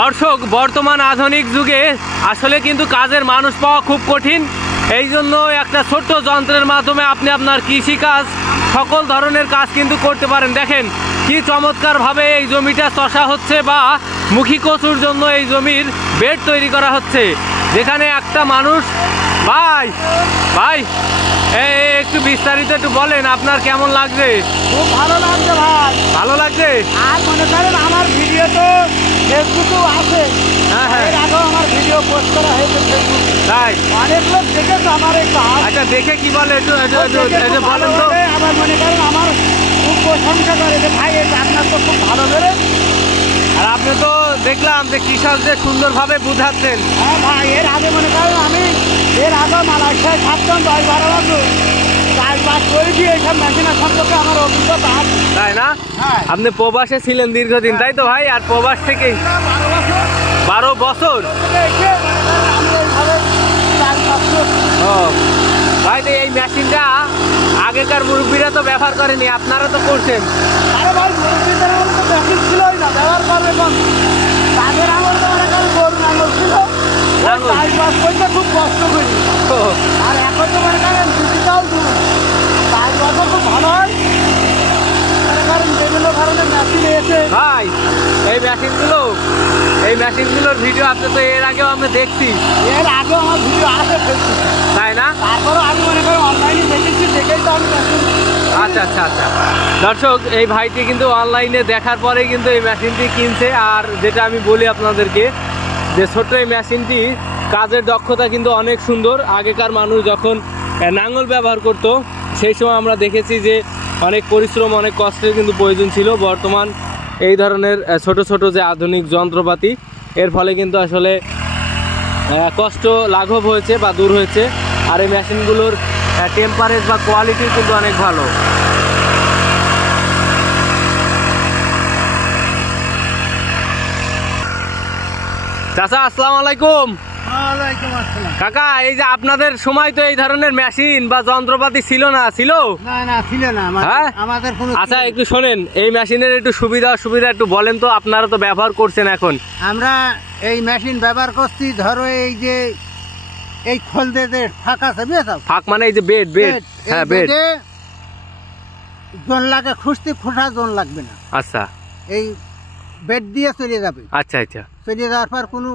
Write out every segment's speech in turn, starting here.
দর্শক, বর্তমান আধুনিক যুগে আসলে কিন্তু কাজের মানুষ পাওয়া খুব কঠিন। এই জন্য একটা ছোট্ট যন্ত্রের মাধ্যমে আপনি আপনার কৃষি কাজ সকল ধরনের কাজ কিন্তু করতে পারেন। দেখেন কি চমৎকারভাবে এই জমিটা চষা হচ্ছে বা মুখী কচুর জন্য এই জমির বেড তৈরি করা হচ্ছে, যেখানে একটা মানুষ ভাই ভাই একটু বিস্তারিত একটু বলেন, আপনার কেমন লাগছে? খুব ভালো লাগছে ভাই। ভালো লাগছে? আর মনে করেন আমার ভিডিও তো ফেসবুকেও আছে। হ্যাঁ হ্যাঁ, এর আগেও আমার ভিডিও পোস্ট করা হয়েছে ফেসবুকে। তাই অনেক লোক দেখেছে আমার এই কাজ। আচ্ছা, দেখে কি বলে একটু বলেন তো। আবার মনে করেন আমার খুব প্রশংসা করে যে ভাই এই আপনার তো খুব ভালো করে। আর আপনি তো দেখলাম যে কৃষকদের সুন্দরভাবে বুঝাচ্ছেন। হ্যাঁ ভাই, এর আগে মনে করেন আমি এর আগে মালয়েশিয়ায় থাকতাম 10-12 বছর। চাষবাস করেছি, এইসব মেশিনের সম্পর্কে আমার অভিজ্ঞতা আছে। তাই না? হ্যাঁ, আপনি প্রবাসে ছিলেন দীর্ঘদিন, তাই তো ভাই? আর প্রবাস থেকে 12 বছর। ও ভাই, তো এই মেশিনটা আগেকার মুরব্বীরা তো ব্যবহার করেনি, আপনারা তো করছেন। আরে ভাই, মুরব্বীদের আমলে তো মেশিন ছিলই না, ব্যবহার করবে কোন? তাদের আমলে তো মনে করেন গরু নাঙ্গল ছিল, চাষবাস করতে খুব কষ্ট করি। আর এখন তো মনে করেন ডিজিটাল যুগ, চাষবাসও খুব ভালো হয়। মনে করেন বিভিন্ন ধরনের মেশিন এসে ভাই এই মেশিনগুলোর ভিডিও আপনি তো এর আগেও আমরা দেখছি। এর আগেও আমার ভিডিও আছে ফেসবুকে, তাই না? তারপরে আমি মনে করি অনলাইনে দেখেছি, দেখেই তো আমি মেশিন। আচ্ছা আচ্ছা আচ্ছা, দর্শক এই ভাইটি কিন্তু অনলাইনে দেখার পরে কিন্তু এই মেশিনটি কিনছে। আর যেটা আমি বলি আপনাদেরকে, যে ছোট্ট এই মেশিনটি কাজের দক্ষতা কিন্তু অনেক সুন্দর। আগেকার মানুষ যখন নাঙল ব্যবহার করত সেই সময় আমরা দেখেছি যে অনেক পরিশ্রম, অনেক কষ্টের কিন্তু প্রয়োজন ছিল। বর্তমান এই ধরনের ছোট ছোট যে আধুনিক যন্ত্রপাতি, এর ফলে কিন্তু আসলে কষ্ট লাঘব হয়েছে বা দূর হয়েছে। আর এই মেশিনগুলোর টেম্পারেচার বা কোয়ালিটি কিন্তু অনেক ভালো। চাচা, আসসালামু আলাইকুম। ওয়ালাইকুম আসসালাম। কাকা, এই যে আপনাদের সময় তো এই ধরনের মেশিন বা যন্ত্রপাতি ছিল না? ছিল না, ছিল না আমাদের কোনো। আচ্ছা, একটু শোনেন, এই মেশিনের একটু সুবিধা একটু বলেন তো। আপনারা তো ব্যবহার করছেন এখন। আমরা এই মেশিন ব্যবহার করছি, ধরো এই যে এই খোলদে ফাঁক আছে, বুঝেছো? ফাঁক মানে এই যে বেড। হ্যাঁ, বেড। জোন লাগে খুঁজতে, খোঁটা জোন লাগবে না। আচ্ছা, এই বেড দিয়ে চলে যাবে। আচ্ছা আচ্ছা, চলে যাওয়ার পর কোনো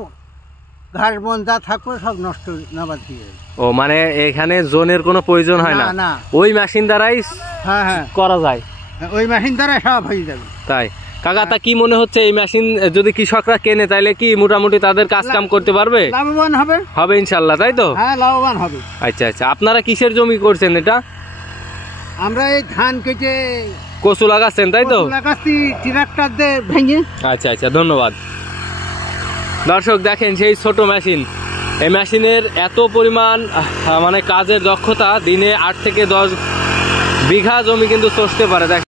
ঘাস বন যা থাকবে সব নষ্ট নাবাদ দিয়ে যাবে। ও মানে এখানে জোনের কোনো প্রয়োজন হয় না, না। ওই মেশিন দ্বারাই হ্যাঁ করা যায়। ওই মেশিন দ্বারা সব হয়ে যাবে। তাই কাকা, তা কি মনে হচ্ছে এই মেশিন যদি কৃষকরা কেনে তাহলে কি মোটামুটি তাদের কাজ কাম করতে পারবে? লাভবান হবে ইনশাল্লাহ, তাই তো? হ্যাঁ, লাভবান হবে। আচ্ছা আচ্ছা, আপনারা কিসের জমি করছেন এটা? আমরা এই ধান কেটে কচু লাগাচ্ছেন, তাই তো? লাগাচ্ছি ট্রাক্টর দিয়ে ভেঙে। আচ্ছা আচ্ছা, ধন্যবাদ। দর্শক দেখেন সেই ছোট মেশিন, এই মেশিনের এত পরিমাণ মানে কাজের দক্ষতা, দিনে 8 থেকে 10 বিঘা জমি কিন্তু চষতে পারে।